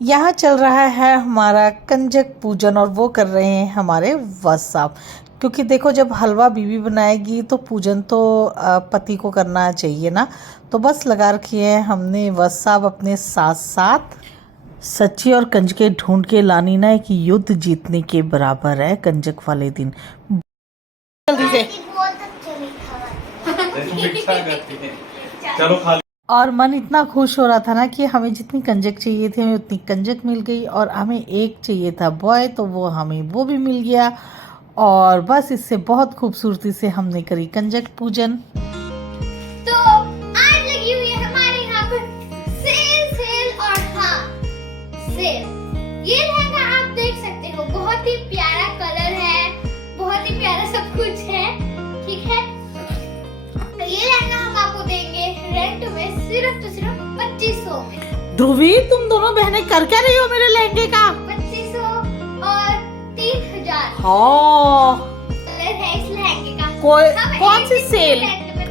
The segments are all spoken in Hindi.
यहाँ चल रहा है हमारा कंजक पूजन और वो कर रहे हैं हमारे वस साहब। क्योंकि देखो जब हलवा बीवी बनाएगी तो पूजन तो पति को करना चाहिए ना। तो बस लगा रखी है हमने वस साहब अपने साथ साथ। सच्ची और कंजके ढूंढ के लानी ना एक युद्ध जीतने के बराबर है कंजक वाले दिन। जल्दी से चलो खा। और मन इतना खुश हो रहा था ना कि हमें जितनी कंजक चाहिए थी हमें उतनी कंजक मिल गई, और हमें एक चाहिए था बॉय तो वो हमें वो भी मिल गया। और बस इससे बहुत खूबसूरती से हमने करी कंजक पूजन। तो आज लगी हुई है हमारे यहाँ पर सेल और हाँ सेल। ये लहंगा आप देख सकते हो, बहुत ही प्यारा कलर है, बहुत ही प्यारा सब कुछ है, ठीक है। तो ये लहंगा हम आपको देंगे रेंट में सिर्फ 2500 में। ध्रुवी तुम दोनों बहनें कर क्या रही हो मेरे लहंगे का? 2500 और 3000 हाँ है इस लहंगे का। कौन सी सेल?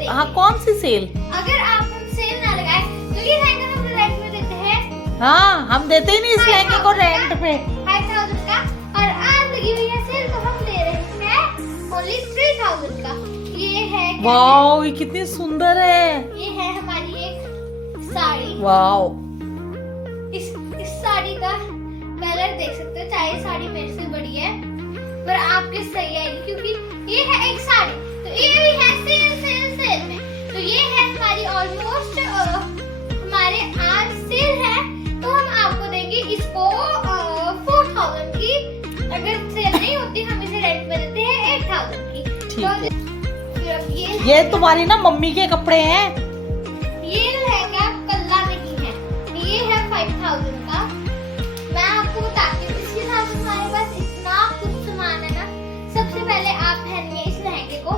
हाँ कौन सी सेल? अगर आप हम सेल ना लगाए तो ये लहंगा हम रेंट में देते हैं। हाँ हम देते ही नहीं इस लहंगे को रेंट पे। 5000 का, और आज लगी हुई है सेल तो हम दे रहे हैं ओनली 3000 का। ये है वाओ ये कितनी सुंदर है। ये है हमारी एक साड़ी। वाओ इस साड़ी का कलर देख सकते हो, चाहे साड़ी मेरे से बड़ी है पर आपके सही आएगी क्योंकि ये है एक साड़ी। तो ये भी है सेल में। तो ये है हमारी ऑलमोस्ट हमारे आज सेल है तो हम आपको देंगे इसको 4000 की। अगर सेल नहीं होती हम इसे रेंट में देते हैं 8000 की। ठीक है। तो ये तुम्हारी ना मम्मी के कपड़े हैं। ये लहंगा कल्ला नहीं है, ये है 5000 का। मैं आपको बताती हूँ इसके साथ हमारे पास इतना कुछ सामान है ना। सबसे पहले आप पहनिए इस लहंगे को,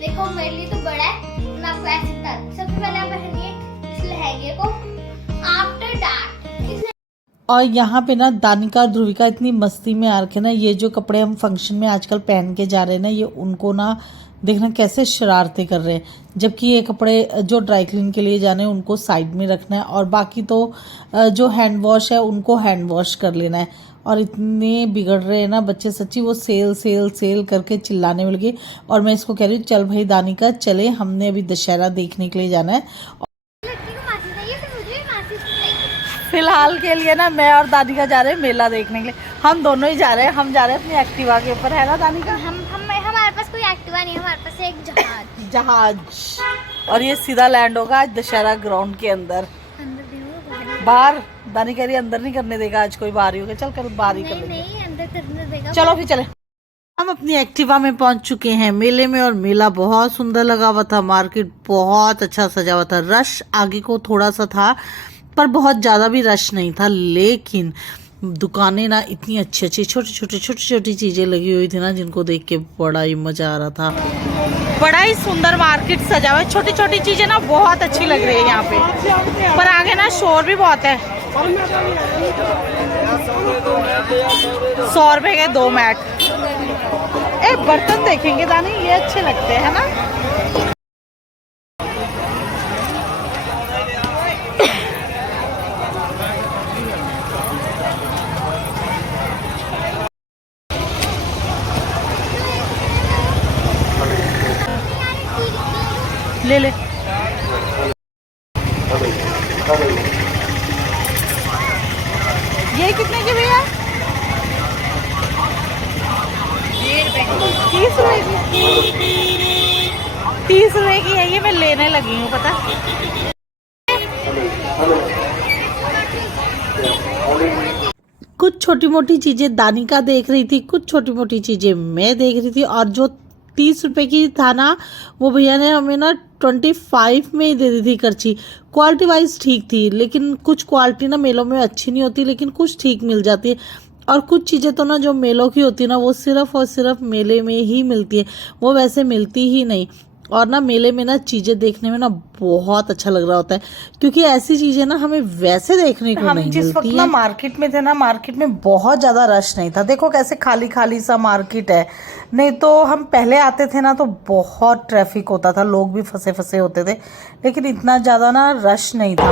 देखो मेरे लिए तो बड़ा है, मैं आपको ऐसे बता दूँ। सबसे पहले आप पहनिए इस लहंगे को। आफ्टर दैट और यहाँ पे ना दानिका और ध्रुविका इतनी मस्ती में आ रखे ना, ये जो कपड़े हम फंक्शन में आजकल पहन के जा रहे हैं ना, ये उनको ना देखना कैसे शरारतें कर रहे हैं। जबकि ये कपड़े जो ड्राई क्लीन के लिए जाने हैं उनको साइड में रखना है, और बाकी तो जो हैंड वॉश है उनको हैंड वॉश कर लेना है। और इतने बिगड़ रहे हैं ना बच्चे, सच्ची वो सेल सेल सेल करके चिल्लाने में लगे। और मैं इसको कह रही हूँ चल भाई दानिका चले, हमने अभी दशहरा देखने के लिए जाना है। फिलहाल के लिए ना मैं और दानिका जा रहे हैं मेला देखने के लिए। हम दोनों ही जा रहे हैं, हम जा रहे हैं अपनी एक्टिवा के ऊपर, है ना दानिका? हमारे पास कोई एक्टिवा नहीं है, हमारे पास एक जहाज। और ये सीधा लैंड होगा आज दशहरा ग्राउंड के अंदर। बाहर दानी कह रही अंदर नहीं करने देगा, आज कोई बाहर ही होगा। चल कर बाहर ही कर लेंगे। नहीं अंदर करने देगा। चलो फिर चले। हम अपनी एक्टिवा में पहुंच चुके हैं मेले में, और मेला बहुत सुंदर लगा हुआ था। मार्केट बहुत अच्छा सजा हुआ था। रश आगे को थोड़ा सा था पर बहुत ज्यादा भी रश नहीं था। लेकिन दुकानें ना इतनी अच्छी अच्छी छोटी छोटी चीजें लगी हुई थी ना, जिनको देख के बड़ा ही मजा आ रहा था। बड़ा ही सुंदर मार्केट सजा हुआ है। छोटी छोटी चीजें ना बहुत अच्छी लग रही है यहाँ पे, पर आगे ना शोर भी बहुत है। 100 रुपए के 2 मैट। बर्तन देखेंगे दानी, ये अच्छे लगते हैं ना। ले ले। ये कितने की भैया? 30 रुपए की। 30 रुपए की है ये, मैं लेने लगी हूँ पता। कुछ छोटी मोटी चीजें दानिका देख रही थी, कुछ छोटी मोटी चीजें मैं देख रही थी। और जो 30 रुपए की था ना, वो भैया ने हमें ना 25 में ही दे दी थी करछी। क्वालिटी वाइज ठीक थी, लेकिन कुछ क्वालिटी ना मेलों में अच्छी नहीं होती, लेकिन कुछ ठीक मिल जाती है। और कुछ चीज़ें तो ना जो मेलों की होती है ना, वो सिर्फ और सिर्फ मेले में ही मिलती है, वो वैसे मिलती ही नहीं। और ना मेले में ना चीज़ें देखने में ना बहुत अच्छा लग रहा होता है, क्योंकि ऐसी चीज़ें ना हमें वैसे देखने को नहीं मिलती है। जिस वक्त ना मार्केट में थे ना, मार्केट में बहुत ज़्यादा रश नहीं था। देखो कैसे खाली खाली सा मार्केट है। नहीं तो हम पहले आते थे ना तो बहुत ट्रैफिक होता था, लोग भी फंसे फंसे होते थे, लेकिन इतना ज़्यादा ना रश नहीं था।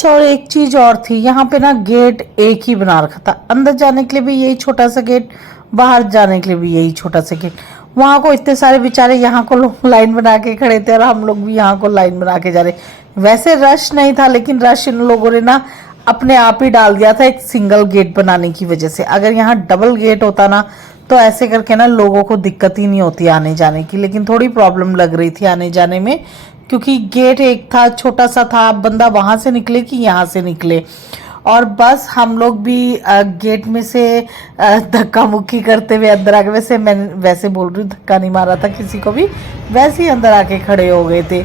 अच्छा, और एक चीज और थी, यहाँ पे ना गेट एक ही बना रखा था, अंदर जाने के लिए भी यही छोटा सा गेट, बाहर जाने के लिए भी यही छोटा सा गेट। वहाँ को इतने सारे बेचारे यहाँ को लोग लाइन बना के खड़े थे और हम लोग भी यहाँ को लाइन बना के जा रहे। वैसे रश नहीं था, लेकिन रश इन लोगों ने ना अपने आप ही डाल दिया था एक सिंगल गेट बनाने की वजह से। अगर यहाँ डबल गेट होता ना तो ऐसे करके ना लोगों को दिक्कत ही नहीं होती आने जाने की, लेकिन थोड़ी प्रॉब्लम लग रही थी आने जाने में, क्योंकि गेट एक था, छोटा सा था, अब बंदा वहां से निकले कि यहाँ से निकले। और बस हम लोग भी गेट में से धक्का मुक्की करते हुए अंदर आ गए। वैसे मैं वैसे बोल रही हूँ, धक्का नहीं मारा था किसी को भी, वैसे ही अंदर आके खड़े हो गए थे।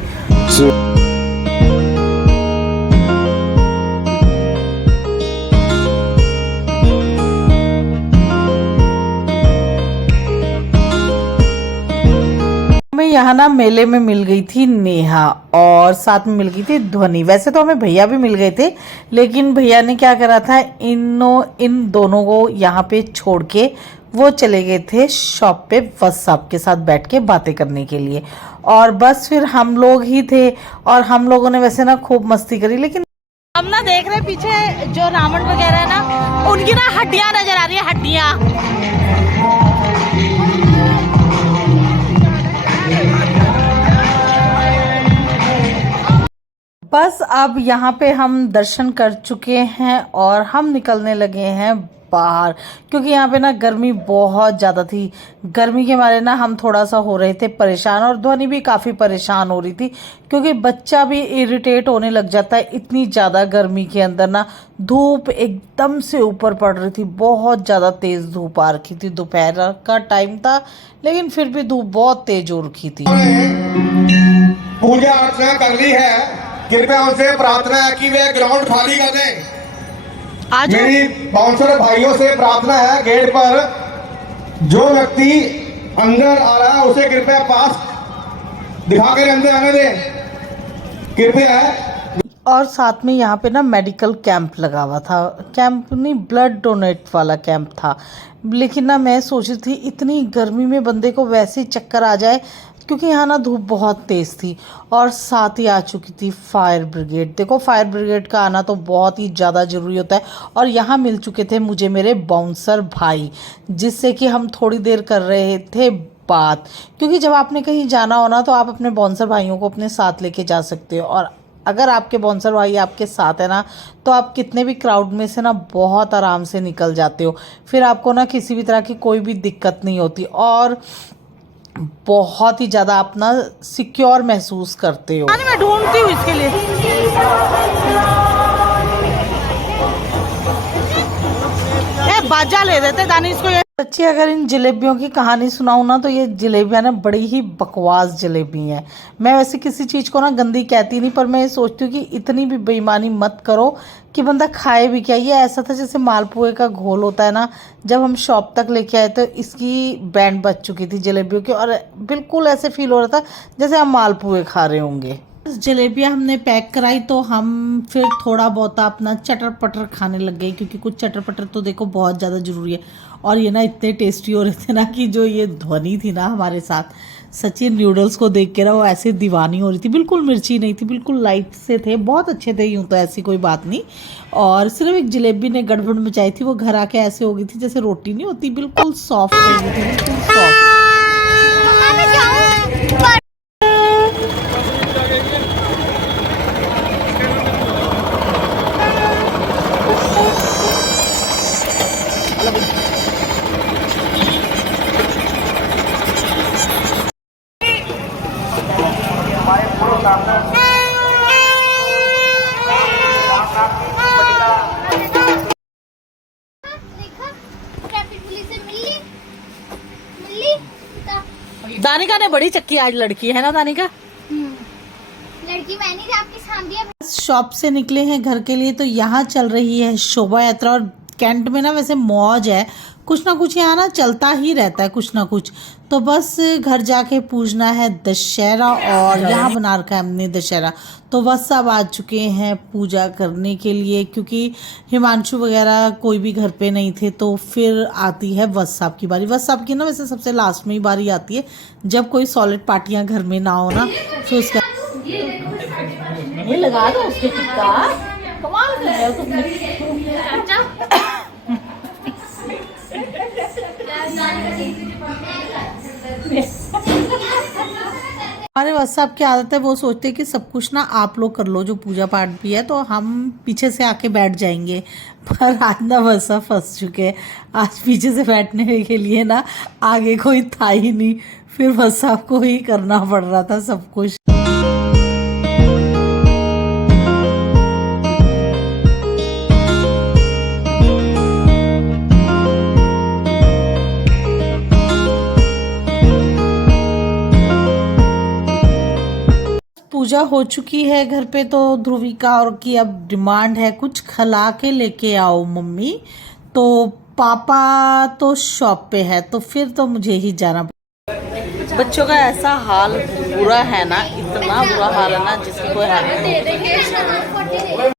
हमें यहाँ ना मेले में मिल गई थी नेहा और साथ में मिल गई थी ध्वनि। वैसे तो हमें भैया भी मिल गए थे, लेकिन भैया ने क्या करा था, इन दोनों को यहाँ पे छोड़ के वो चले गए थे शॉप पे वत्स साहब के साथ बैठ के बातें करने के लिए। और बस फिर हम लोग ही थे और हम लोगों ने वैसे ना खूब मस्ती करी। लेकिन हम ना देख रहे पीछे जो रावण वगैरह है ना, उनकी ना हड्डियां नजर आ रही है, हड्डियां। बस अब यहाँ पे हम दर्शन कर चुके हैं और हम निकलने लगे हैं बाहर, क्योंकि यहाँ पे ना गर्मी बहुत ज़्यादा थी। गर्मी के मारे ना हम थोड़ा सा हो रहे थे परेशान, और ध्वनि भी काफ़ी परेशान हो रही थी, क्योंकि बच्चा भी इरिटेट होने लग जाता है। इतनी ज़्यादा गर्मी के अंदर ना धूप एकदम से ऊपर पड़ रही थी, बहुत ज़्यादा तेज़ धूप आ रखी थी। दोपहर का टाइम था, लेकिन फिर भी धूप बहुत तेज हो रखी थी। पूजा अर्चना कर ली है, कृपया उनसे प्रार्थना है कि वे ग्राउंड खाली कर दें। मेरी बाउंसर भाइयों से प्रार्थना है, गेट पर जो व्यक्ति अंदर आ रहा है उसे कृपया पास दिखा कर अंदर आने दें, कृपया। और साथ में यहाँ पे ना मेडिकल कैंप लगा हुआ था, कैंप नहीं ब्लड डोनेट वाला कैंप था। लेकिन ना मैं सोच रही थी इतनी गर्मी में बंदे को वैसे ही चक्कर आ जाए, क्योंकि यहाँ ना धूप बहुत तेज़ थी। और साथ ही आ चुकी थी फायर ब्रिगेड। देखो, फायर ब्रिगेड का आना तो बहुत ही ज़्यादा ज़रूरी होता है। और यहाँ मिल चुके थे मुझे मेरे बाउंसर भाई, जिससे कि हम थोड़ी देर कर रहे थे बात, क्योंकि जब आपने कहीं जाना हो ना तो आप अपने बाउंसर भाइयों को अपने साथ लेके जा सकते हो। और अगर आपके बाउंसर भाई आपके साथ है ना, तो आप कितने भी क्राउड में से ना बहुत आराम से निकल जाते हो। फिर आपको ना किसी भी तरह की कोई भी दिक्कत नहीं होती, और बहुत ही ज़्यादा अपना सिक्योर महसूस करते हो। मैं ढूंढती हूँ इसके लिए। बाजा ले देते दानिश को। सच्ची अगर इन जलेबियों की कहानी सुनाऊँ ना, तो ये जलेबियाँ ना बड़ी ही बकवास जलेबी हैं। मैं वैसे किसी चीज़ को ना गंदी कहती नहीं, पर मैं सोचती हूँ कि इतनी भी बेईमानी मत करो कि बंदा खाए भी क्या। ये ऐसा था जैसे मालपुए का घोल होता है ना, जब हम शॉप तक लेके आए तो इसकी बैंड बज चुकी थी जलेबियों की, और बिल्कुल ऐसे फील हो रहा था जैसे हम मालपुए खा रहे होंगे। जलेबियाँ हमने पैक कराई तो हम फिर थोड़ा बहुत अपना चटर पटर खाने लग गए, क्योंकि कुछ चटर पटर तो देखो बहुत ज़्यादा ज़रूरी है। और ये ना इतने टेस्टी हो रहे थे ना, कि जो ये ध्वनि थी ना हमारे साथ, सच्ची न्यूडल्स को देख के ना वो ऐसे दीवानी हो रही थी। बिल्कुल मिर्ची नहीं थी, बिल्कुल लाइट से थे, बहुत अच्छे थे, यूँ तो ऐसी कोई बात नहीं। और सिर्फ एक जलेबी ने गड़बड़ मचाई थी, वो घर आके ऐसे हो गई थी जैसे रोटी नहीं होती, बिल्कुल सॉफ्ट हो गई थी, बिल्कुल सॉफ्ट। दानिका ने बड़ी चक्की आज लड़की है ना दानिका? लड़की मैंने थी, आपके सामने है। शॉप से निकले हैं घर के लिए, तो यहाँ चल रही है शोभा यात्रा। और कैंट में ना वैसे मौज है, कुछ ना कुछ यहाँ ना चलता ही रहता है, कुछ ना कुछ। तो बस घर जाके पूजना है दशहरा, और यहाँ बना रखा है हमने दशहरा। तो बस सब आ चुके हैं पूजा करने के लिए, क्योंकि हिमांशु वगैरह कोई भी घर पे नहीं थे। तो फिर आती है वत्स साहब की बारी। वत्स साहब की ना वैसे सबसे लास्ट में ही बारी आती है, जब कोई सॉलिड पार्टियाँ घर में ना हो ना, तो उसका ये लगा दो उसके टिक्का। आए हो तुम? हमारे व्हाट्सएप की आदत है, वो सोचते हैं कि सब कुछ ना आप लोग कर लो, जो पूजा पाठ भी है तो हम पीछे से आके बैठ जाएंगे। पर आज ना व्हाट्सएप फंस चुके हैं। आज पीछे से बैठने के लिए ना आगे कोई था ही नहीं, फिर व्हाट्सएप को ही करना पड़ रहा था सब कुछ। पूजा हो चुकी है घर पे, तो ध्रुविका और की अब डिमांड है कुछ खिला के लेके आओ मम्मी। तो पापा तो शॉप पे है, तो फिर तो मुझे ही जाना। बच्चों का ऐसा हाल बुरा है ना, इतना बुरा हाल है ना जिसकी कोई हाल नहीं।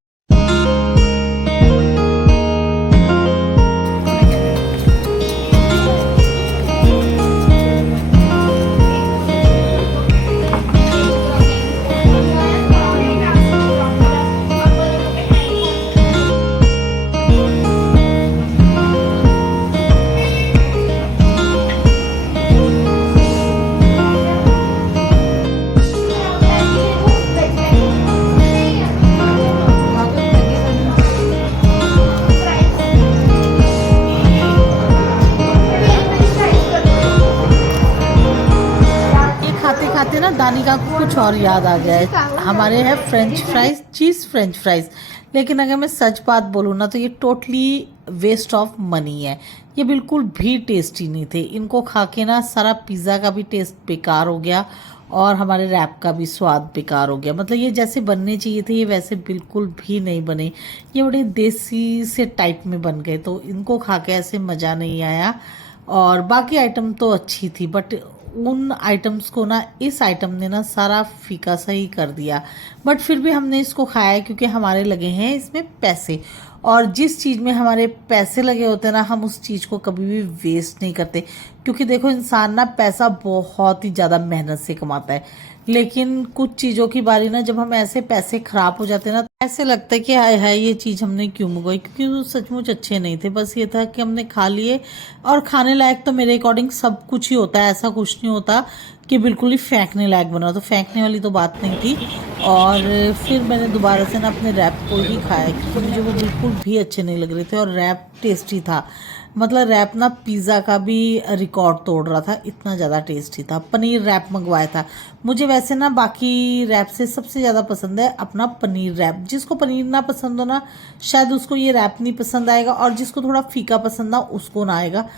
खाते ना दानिका को कुछ और याद आ गया है। हमारे हैं फ्रेंच फ्राइज, चीज़ फ्रेंच फ्राइज। लेकिन अगर मैं सच बात बोलूँ ना तो ये टोटली वेस्ट ऑफ मनी है। ये बिल्कुल भी टेस्टी नहीं थे। इनको खा के ना सारा पिज़्ज़ा का भी टेस्ट बेकार हो गया और हमारे रैप का भी स्वाद बेकार हो गया। मतलब ये जैसे बनने चाहिए थे ये वैसे बिल्कुल भी नहीं बने। ये बड़े देसी से टाइप में बन गए, तो इनको खा के ऐसे मज़ा नहीं आया। और बाकी आइटम तो अच्छी थी, बट उन आइटम्स को ना इस आइटम ने ना सारा फीका सा ही कर दिया। बट फिर भी हमने इसको खाया है क्योंकि हमारे लगे हैं इसमें पैसे, और जिस चीज़ में हमारे पैसे लगे होते हैं ना हम उस चीज़ को कभी भी वेस्ट नहीं करते। क्योंकि देखो इंसान ना पैसा बहुत ही ज़्यादा मेहनत से कमाता है, लेकिन कुछ चीज़ों की बारी ना जब हम ऐसे पैसे ख़राब हो जाते हैं ना ऐसे लगता है कि हाय हाय ये चीज़ हमने क्यों मंगाई, क्योंकि वो सचमुच अच्छे नहीं थे। बस ये था कि हमने खा लिए, और खाने लायक तो मेरे अकॉर्डिंग सब कुछ ही होता है। ऐसा कुछ नहीं होता कि बिल्कुल ही फेंकने लायक बना, तो फेंकने वाली तो बात नहीं थी। और फिर मैंने दोबारा से ना अपने रैप को ही खाया क्योंकि मुझे वो बिल्कुल भी अच्छे नहीं लग रहे थे, और रैप टेस्टी था। मतलब रैप ना पिज़्ज़ा का भी रिकॉर्ड तोड़ रहा था, इतना ज़्यादा टेस्टी था। पनीर रैप मंगवाया था। मुझे वैसे ना बाकी रैप से सबसे ज़्यादा पसंद है अपना पनीर रैप। जिसको पनीर ना पसंद हो ना शायद उसको ये रैप नहीं पसंद आएगा, और जिसको थोड़ा फीका पसंद ना उसको ना आएगा।